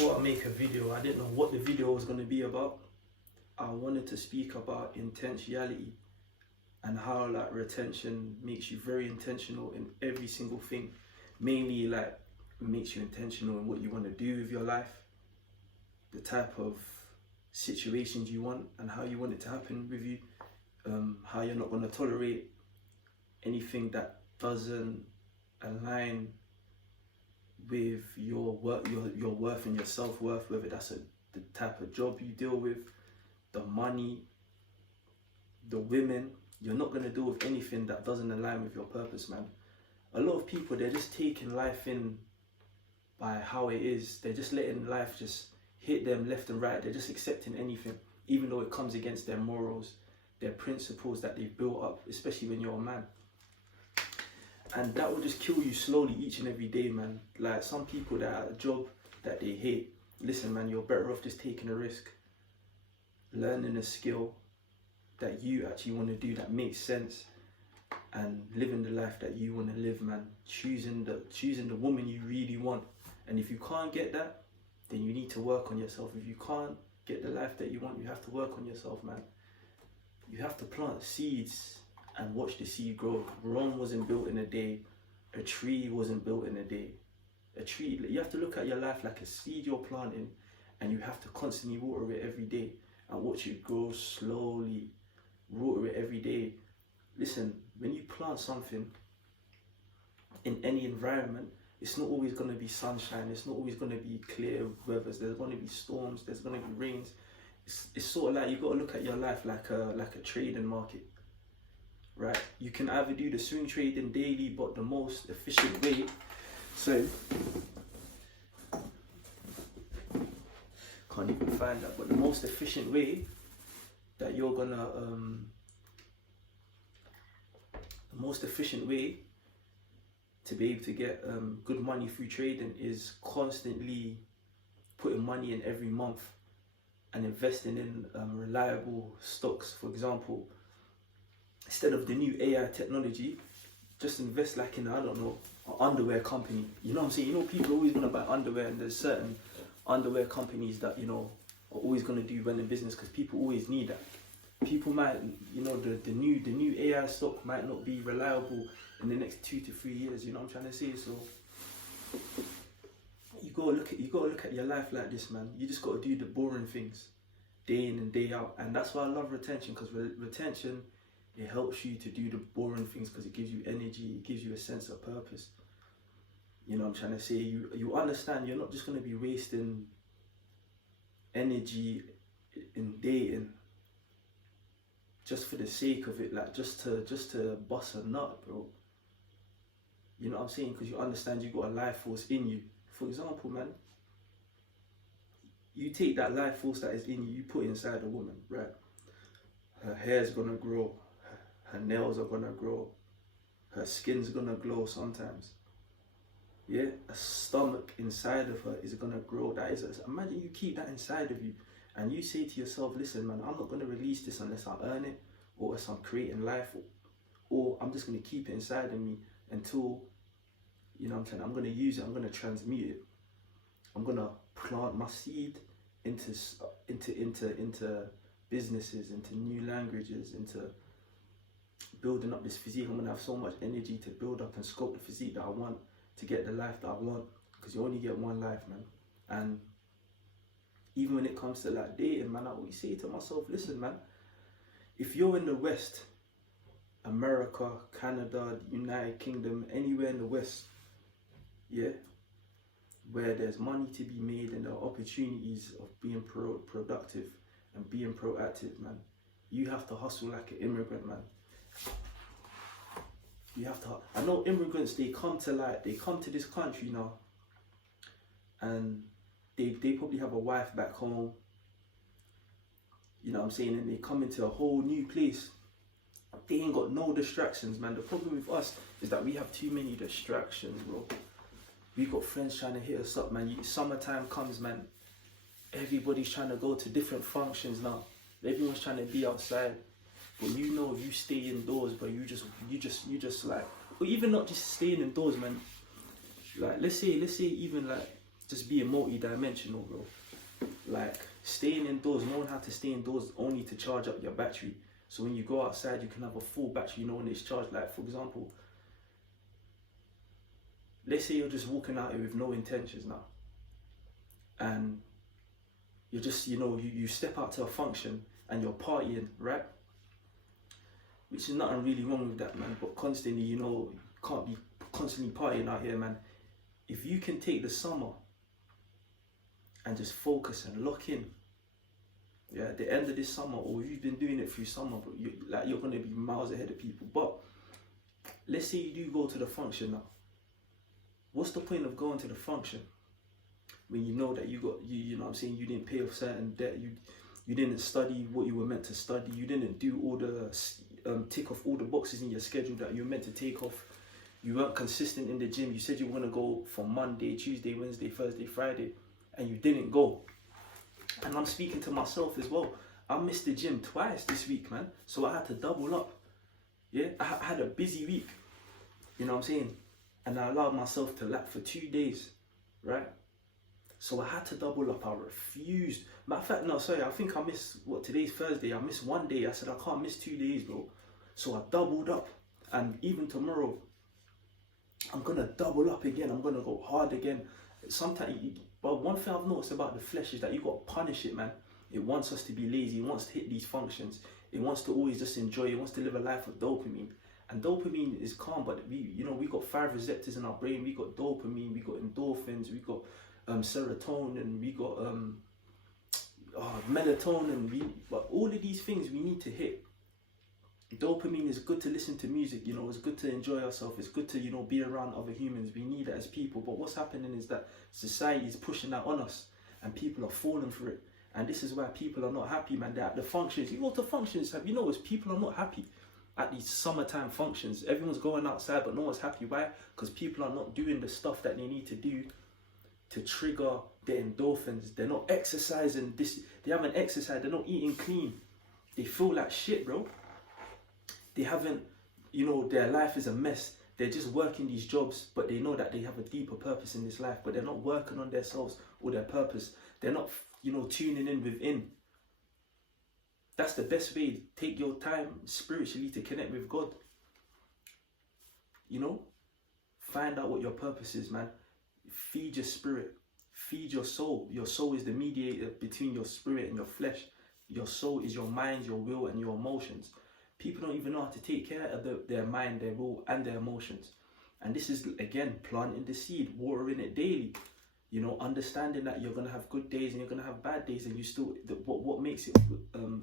thought I'd make a video. I didn't know what the video was going to be about. I wanted to speak about intentionality and how like retention makes you very intentional in every single thing. Mainly like makes you intentional in what you want to do with your life, the type of situations you want and how you want it to happen with you, how you're not going to tolerate anything that doesn't align with your work, your worth and your self-worth, whether that's the type of job you deal with, the money, the women. You're not going to deal with anything that doesn't align with your purpose, man. A lot of people, they're just taking life in by how it is. They're just letting life just hit them left and right. They're just accepting anything, even though it comes against their morals, their principles that they've built up, especially when you're a man. And that will just kill you slowly each and every day, man. Like some people that are at a job that they hate, listen, man, you're better off just taking a risk, learning a skill that you actually want to do that makes sense, and living the life that you want to live, man. Choosing the woman you really want. And if you can't get that, then you need to work on yourself. If you can't get the life that you want, you have to work on yourself, man. You have to plant seeds and watch the seed grow. Rome wasn't built in a day. A tree wasn't built in a day. A tree, you have to look at your life like a seed you're planting, and you have to constantly water it every day and watch it grow slowly. Water it every day. Listen, when you plant something in any environment, it's not always going to be sunshine. It's not always going to be clear weather. There's going to be storms. There's going to be rains. It's sort of like you've got to look at your life like a trading market, right? You can either do the swing trading daily, but the most efficient way. So can't even find that. But the most efficient way that you're gonna the most efficient way to be able to get good money through trading is constantly putting money in every month and investing in reliable stocks. For example, instead of the new AI technology, just invest like in, I don't know, an underwear company. You know what I'm saying? You know, people are always gonna buy underwear, and there's certain underwear companies that, you know, are always gonna do well in business because people always need that. People might, you know, the new AI stock might not be reliable in the next 2 to 3 years. You know what I'm trying to say? So you gotta look at your life like this, man. You just gotta do the boring things day in and day out, and that's why I love retention, because retention, it helps you to do the boring things because it gives you energy, it gives you a sense of purpose. You know what I'm trying to say? You understand you're not just gonna be wasting energy in dating just for the sake of it, like just to bust a nut, bro. You know what I'm saying? Because you understand you got a life force in you. For example, man, you take that life force that is in you, you put it inside a woman, right? Her hair's gonna grow, her nails are gonna grow, her skin's gonna glow sometimes. Yeah, a stomach inside of her is gonna grow. Imagine you keep that inside of you, and you say to yourself, listen, man, I'm not going to release this unless I earn it, or unless I'm creating life, or I'm just going to keep it inside of me until, you know what I'm saying, I'm going to use it, I'm going to transmute it. I'm going to plant my seed into businesses, into new languages, into building up this physique. I'm going to have so much energy to build up and sculpt the physique that I want, to get the life that I want, because you only get one life, man. And even when it comes to like dating, man, I always say to myself, listen, man, if you're in the West, America, Canada, United Kingdom, anywhere in the West, yeah, where there's money to be made and there are opportunities of being productive and being proactive, man, you have to hustle like an immigrant, man. You have to. I know immigrants, they come to this country now, and they probably have a wife back home, you know what I'm saying, and they come into a whole new place. They ain't got no distractions, man. The problem with us is that we have too many distractions, bro. We got friends trying to hit us up, man. Summertime comes, man. Everybody's trying to go to different functions now. Everyone's trying to be outside. But you know, if you stay indoors, but you just like, or even not just staying indoors, man. Like, let's say even like just being multi-dimensional, bro. Like staying indoors, knowing how to stay indoors only to charge up your battery. So when you go outside, you can have a full battery, you know, when it's charged. Like for example, let's say you're just walking out here with no intentions now, and you're just, you know, you step out to a function and you're partying, right? Which is nothing really wrong with that, man. But constantly, you know, you can't be constantly partying out here, man. If you can take the summer and just focus and lock in, yeah, at the end of this summer, or if you've been doing it through summer, but you're gonna be miles ahead of people. But let's say you do go to the function now. What's the point of going to the function when you know that you know what I'm saying, you didn't pay off certain debt, you didn't study what you were meant to study, you didn't do all the tick off all the boxes in your schedule that you were meant to take off, you weren't consistent in the gym, you said you were gonna go from Monday, Tuesday, Wednesday, Thursday, Friday, and you didn't go. And I'm speaking to myself as well. I missed the gym twice this week, man. So I had to double up. Yeah, I had a busy week. You know what I'm saying? And I allowed myself to lap for 2 days, right? So I had to double up. I refused. Matter of fact, no, sorry, I think I missed, today's Thursday. I missed 1 day. I said, I can't miss 2 days, bro. So I doubled up. And even tomorrow, I'm going to double up again. I'm going to go hard again. Sometimes, but one thing I've noticed about the flesh is that you got to punish it, man. It wants us to be lazy. It wants to hit these functions. It wants to always just enjoy. It wants to live a life of dopamine. And dopamine is calm, but we got 5 receptors in our brain. We got dopamine, we got endorphins, we got serotonin, we got melatonin. But all of these things we need to hit. Dopamine is good to listen to music, you know, it's good to enjoy ourselves, it's good to, you know, be around other humans. We need it as people. But what's happening is that society is pushing that on us and people are falling for it. And this is why people are not happy, man. They're at the functions. You go to functions, have you noticed people are not happy at these summertime functions? Everyone's going outside, but no one's happy. Why? Because people are not doing the stuff that they need to do to trigger their endorphins. They're not exercising. They haven't exercised. They're not eating clean. They feel like shit, bro. They haven't, you know, their life is a mess. They're just working these jobs, but they know that they have a deeper purpose in this life, but they're not working on themselves or their purpose. They're not, you know, tuning in within. That's the best way. Take your time spiritually to connect with God. You know, find out what your purpose is, man. Feed your spirit. Feed your soul. Your soul is the mediator between your spirit and your flesh. Your soul is your mind, your will, and your emotions. People don't even know how to take care of their mind, their will, and their emotions. And this is, again, planting the seed, watering it daily. You know, understanding that you're going to have good days and you're going to have bad days, and you still, what makes it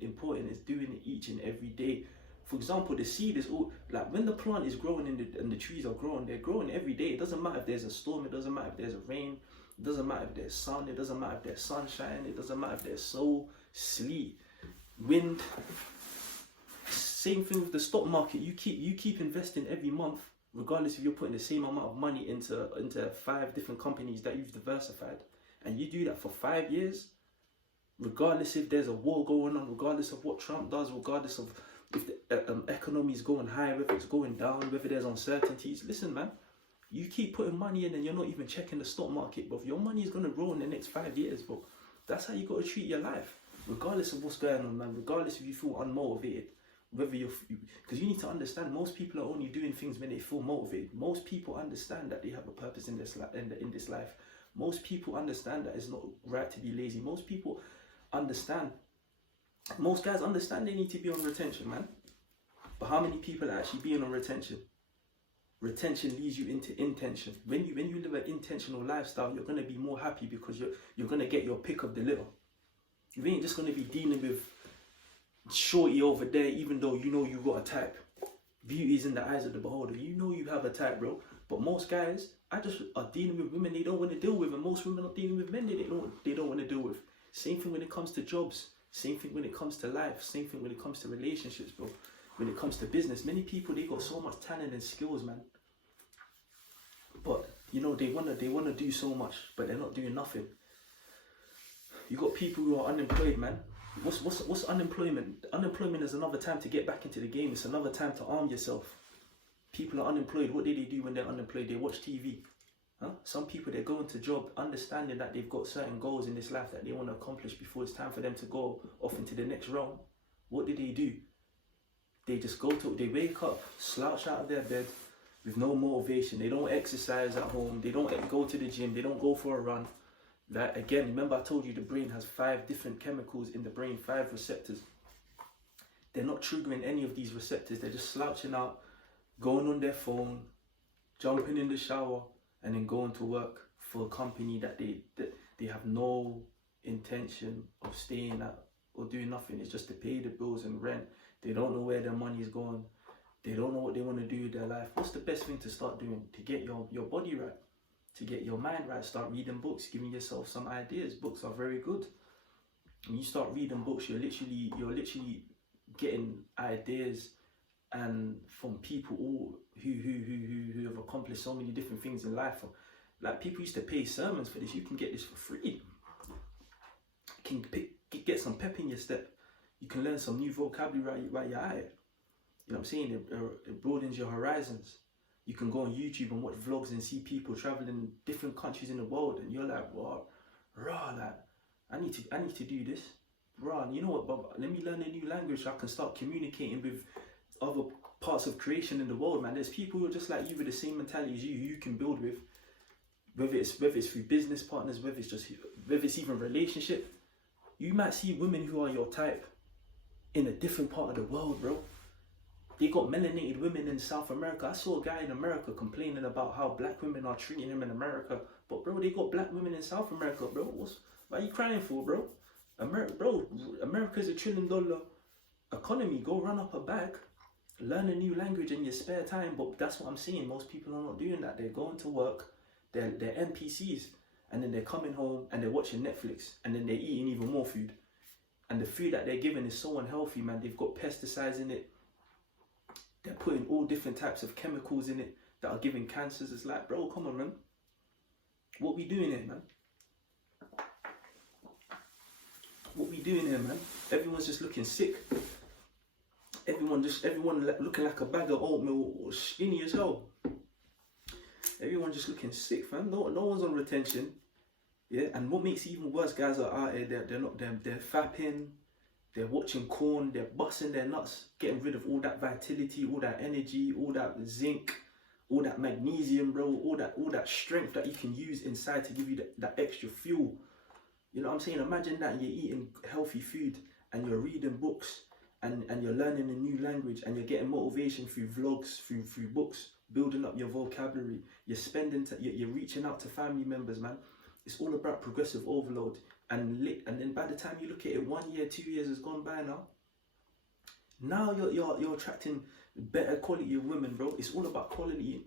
important is doing it each and every day. For example, the seed is all, like when the plant is growing and the trees are growing, they're growing every day. It doesn't matter if there's a storm, it doesn't matter if there's a rain, it doesn't matter if there's sun, it doesn't matter if there's sunshine, it doesn't matter if there's snow, sleet, wind. Same thing with the stock market. You keep investing every month, regardless if you're putting the same amount of money into 5 different companies that you've diversified, and you do that for 5 years, regardless if there's a war going on, regardless of what Trump does, regardless of if the economy is going high, whether it's going down, whether there's uncertainties. Listen, man, you keep putting money in and you're not even checking the stock market, bro. Your money is going to grow in the next 5 years, bro. That's how you got to treat your life, regardless of what's going on, man. Regardless if you feel unmotivated. Whether because you need to understand, most people are only doing things when they feel motivated. Most people understand that they have a purpose in this life. Most people understand that it's not right to be lazy. Most people understand. Most guys understand they need to be on retention, man. But how many people are actually being on retention? Retention leads you into intention. When you live an intentional lifestyle, you're gonna be more happy because you're gonna get your pick of the litter. You ain't just gonna be dealing with shorty over there, even though you know you got a type. Beauty is in the eyes of the beholder. You know you have a type, bro. But most guys are dealing with women they don't want to deal with, and most women are dealing with men they don't want to deal with. Same thing when it comes to jobs. Same thing when it comes to life. Same thing when it comes to relationships, bro. When it comes to business, many people, they got so much talent and skills, man. But you know they wanna do so much, but they're not doing nothing. You got people who are unemployed, man. What's unemployment? Unemployment is another time to get back into the game. It's another time to arm yourself. People are unemployed. What do they do when they're unemployed? They watch TV. Huh? Some people, they go into job understanding that they've got certain goals in this life that they want to accomplish before it's time for them to go off into the next realm. What do? They just they wake up, slouch out of their bed with no motivation. They don't exercise at home. They don't go to the gym. They don't go for a run. Like, again, remember I told you the brain has 5 different chemicals in the brain, 5 receptors. They're not triggering any of these receptors. They're just slouching out, going on their phone, jumping in the shower, and then going to work for a company that they have no intention of staying at or doing nothing. It's just to pay the bills and rent. They don't know where their money is going. They don't know what they want to do with their life. What's the best thing to start doing to get your body right, to get your mind right? Start reading books, giving yourself some ideas. Books are very good. When you start reading books, you're literally getting ideas and from people who have accomplished so many different things in life. Like, people used to pay sermons for this. You can get this for free. You can get some pep in your step. You can learn some new vocabulary while you're at it. You know what I'm saying? It broadens your horizons. You can go on YouTube and watch vlogs and see people traveling different countries in the world, and you're like, what? Raw, like, I need to do this. Raw, you know what, Bob? Let me learn a new language so I can start communicating with other parts of creation in the world, man. There's people who are just like you with the same mentality as you, who you can build with. Whether it's through business partners, whether it's even relationship. You might see women who are your type in a different part of the world, bro. They got melanated women in South America. I saw a guy in America complaining about how black women are treating him in America. But bro, they got black women in South America, bro. What are you crying for, bro? America's $1 trillion economy. Go run up a bag, learn a new language in your spare time. But that's what I'm saying. Most people are not doing that. They're going to work. They're NPCs. And then they're coming home and they're watching Netflix. And then they're eating even more food. And the food that they're given is so unhealthy, man. They've got pesticides in it. They're putting all different types of chemicals in it that are giving cancers. It's like, bro, come on, man. What we doing here, man? What we doing here, man? Everyone's just looking sick. Everyone looking like a bag of oatmeal or skinny as hell. Everyone just looking sick, fam. No one's on retention. Yeah, and what makes it even worse, guys are out here, they're fapping, they're watching corn, they're busting their nuts, getting rid of all that vitality, all that energy, all that zinc, all that magnesium, bro, all that strength that you can use inside to give you that extra fuel. You know what I'm saying? Imagine that you're eating healthy food and you're reading books and you're learning a new language and you're getting motivation through vlogs, through books, building up your vocabulary. You're reaching out to family members, man. It's all about progressive overload. And then by the time you look at it, 1 year, 2 years has gone by now. Now you're attracting better quality of women, bro. It's all about quality,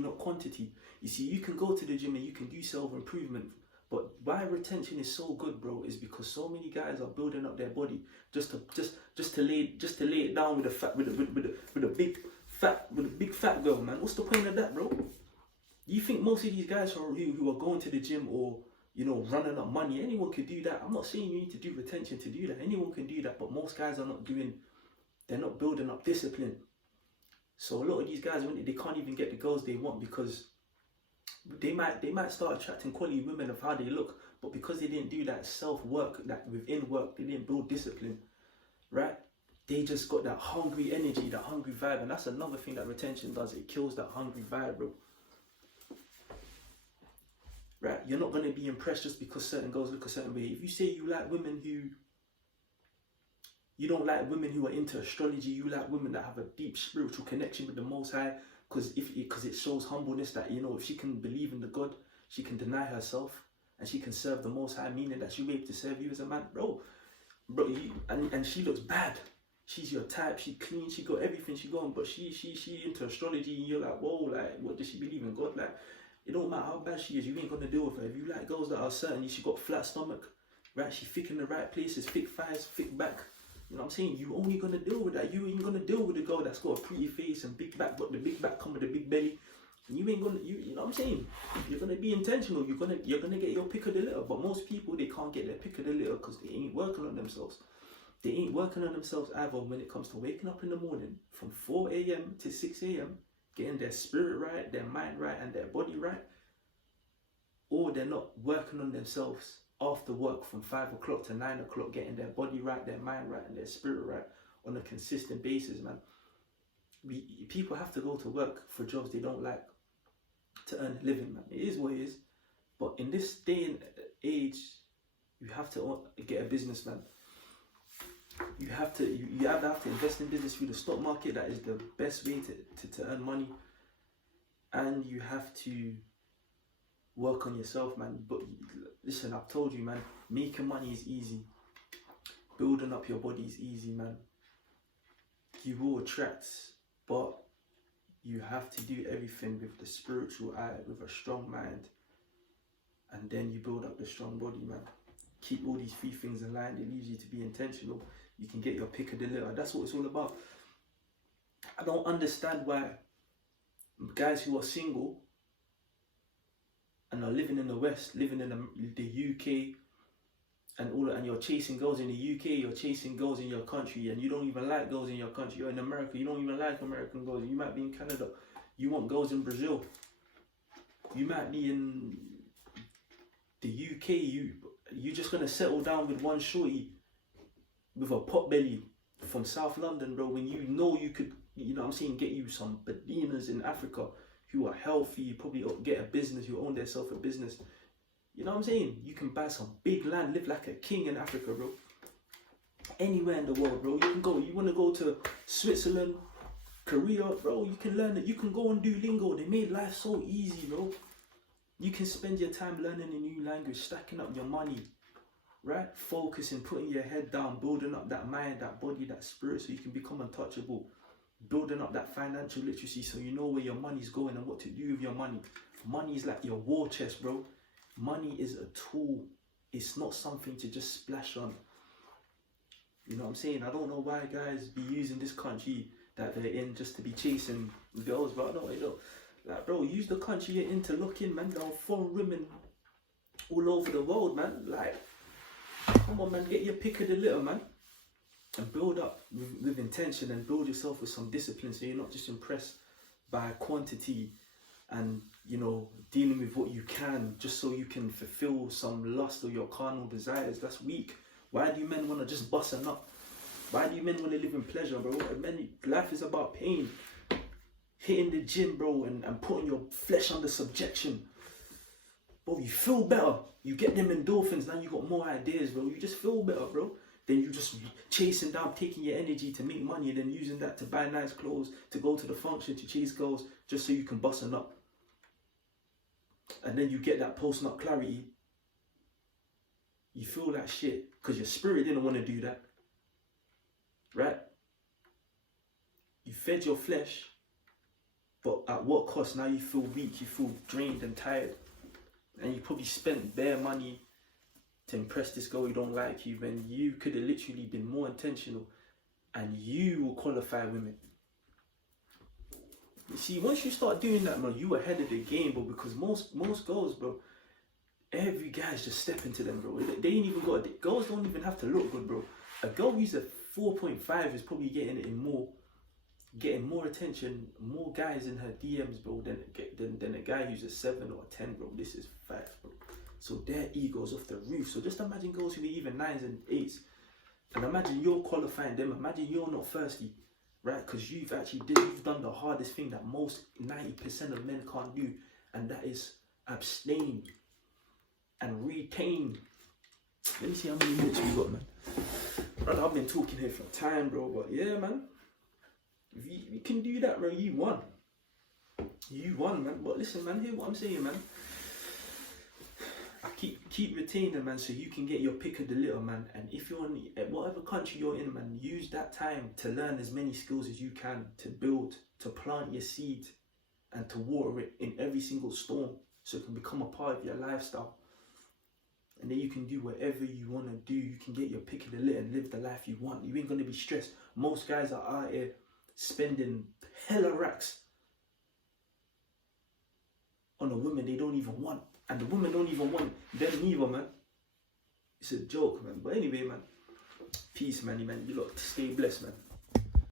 not quantity. You see, you can go to the gym and you can do self-improvement. But why retention is so good, bro, is because so many guys are building up their body just to lay it down with a big fat girl, man. What's the point of that, bro? You think most of these guys who are going to the gym or, you know, running up money, anyone could do that. I'm not saying you need to do retention to do that. Anyone can do that, but most guys are not they're not building up discipline. So a lot of these guys, they can't even get the girls they want because they might start attracting quality women of how they look, but because they didn't do that self-work, that within work, they didn't build discipline, right? They just got that hungry energy, that hungry vibe, and that's another thing that retention does. It kills that hungry vibe, bro. Right? You're not going to be impressed just because certain girls look a certain way. If you say you like women you don't like women who are into astrology, you like women that have a deep spiritual connection with the Most High, because it shows humbleness that, you know, if she can believe in the God, she can deny herself and she can serve the Most High, meaning that she'll be able to serve you as a man, bro. And she looks bad. She's your type. She clean. She got everything she got, but she into astrology, and you're like, whoa, like, what does she believe in? God, like, it don't matter how bad she is, you ain't gonna deal with her. If you like girls that are certainly she got flat stomach, right? She thick in the right places, thick thighs, thick back. You know what I'm saying? You only gonna deal with that. You ain't gonna deal with a girl that's got a pretty face and big back, but the big back come with a big belly. And you ain't gonna, you know what I'm saying? You're gonna be intentional. You're gonna get your pick of the litter. But most people, they can't get their pick of the litter because they ain't working on themselves. They ain't working on themselves either when it comes to waking up in the morning from 4 a.m. to 6 a.m., getting their spirit right, their mind right, and their body right. or they're not working on themselves after work from 5 o'clock to 9 o'clock, getting their body right, their mind right, and their spirit right on a consistent basis, man. People have to go to work for jobs they don't like to earn a living, man. It is what it is. But in this day and age, you have to get a business, man. You have to invest in business through the stock market. That is the best way to earn money. And you have to work on yourself, man. But listen, I've told you, man, making money is easy. Building up your body is easy, man. You will attract, but you have to do everything with the spiritual eye, with a strong mind. And then you build up the strong body, man. Keep all these 3 things in line. It leaves you to be intentional. You can get your pick of the litter. That's what it's all about. I don't understand why guys who are single and are living in the West, living in the UK, and you're chasing girls in the UK, you're chasing girls in your country, and you don't even like girls in your country. You're in America, you don't even like American girls. You might be in Canada, you want girls in Brazil. You might be in the UK, you're just gonna settle down with one shorty with a pot belly from South London, bro, when you know you could, you know what I'm saying, get you some badinas in Africa who are healthy, you probably get a business, who own themselves a business. You know what I'm saying? You can buy some big land, live like a king in Africa, bro. Anywhere in the world, bro. You can go, you want to go to Switzerland, Korea, bro, you can learn it. You can go on Duolingo. They made life so easy, bro. You can spend your time learning a new language, stacking up your money, right? Focusing, putting your head down, building up that mind, that body, that spirit, so you can become untouchable. Building up that financial literacy so you know where your money's going and what to do with your money. Money is like your war chest, bro. Money is a tool. It's not something to just splash on. You know what I'm saying? I don't know why guys be using this country that they're in just to be chasing girls, but I don't know. Like, bro, use the country you're in to look in, man. There are foreign women all over the world, man. Like, come on, man, get your pick of the litter, man. And build up with intention, and build yourself with some discipline, so you're not just impressed by quantity and, you know, dealing with what you can just so you can fulfill some lust or your carnal desires. That's weak. Why do you men want to just bust a nut? Why do you men want to live in pleasure, bro? Life is about pain. Hitting the gym, bro, and putting your flesh under subjection. Bro, you feel better. You get them endorphins, now you got more ideas, bro. You just feel better, bro. Then you just chasing down, taking your energy to make money, and then using that to buy nice clothes, to go to the function, to chase girls, just so you can bust a nut. And then you get that post-nut clarity. You feel like shit because your spirit didn't want to do that. Right? You fed your flesh, but at what cost? Now you feel weak, you feel drained and tired. And you probably spent bare money to impress this girl who don't like you, when you could have literally been more intentional and you will qualify women. You see, once you start doing that, man, you ahead of the game, bro, because most girls, bro, every guy's just stepping to them, bro. They ain't even got, girls don't even have to look good, bro. A girl who's a 4.5 is probably getting more attention, more guys in her DMs, bro, than a guy who's a 7 or a 10, bro. This is facts, bro. So their ego's off the roof. So just imagine girls who are even 9s and 8s, and imagine you're qualifying them. Imagine you're not thirsty, right? Because you've done the hardest thing that most 90% of men can't do, and that is abstain and retain. Let me see how many minutes we got, man. Brother, I've been talking here for time, bro, but yeah, man. If you can do that, bro, you won. You won, man. But listen, man, hear what I'm saying, man. I keep retaining, man, so you can get your pick of the litter, man. And if you're in whatever country you're in, man, use that time to learn as many skills as you can, to build, to plant your seed, and to water it in every single storm, so it can become a part of your lifestyle. And then you can do whatever you want to do. You can get your pick of the litter and live the life you want. You ain't going to be stressed. Most guys are out here spending hella racks on a woman they don't even want. And the women don't even want them neither, man. It's a joke, man. But anyway, man. Peace, man. You lot stay blessed, man.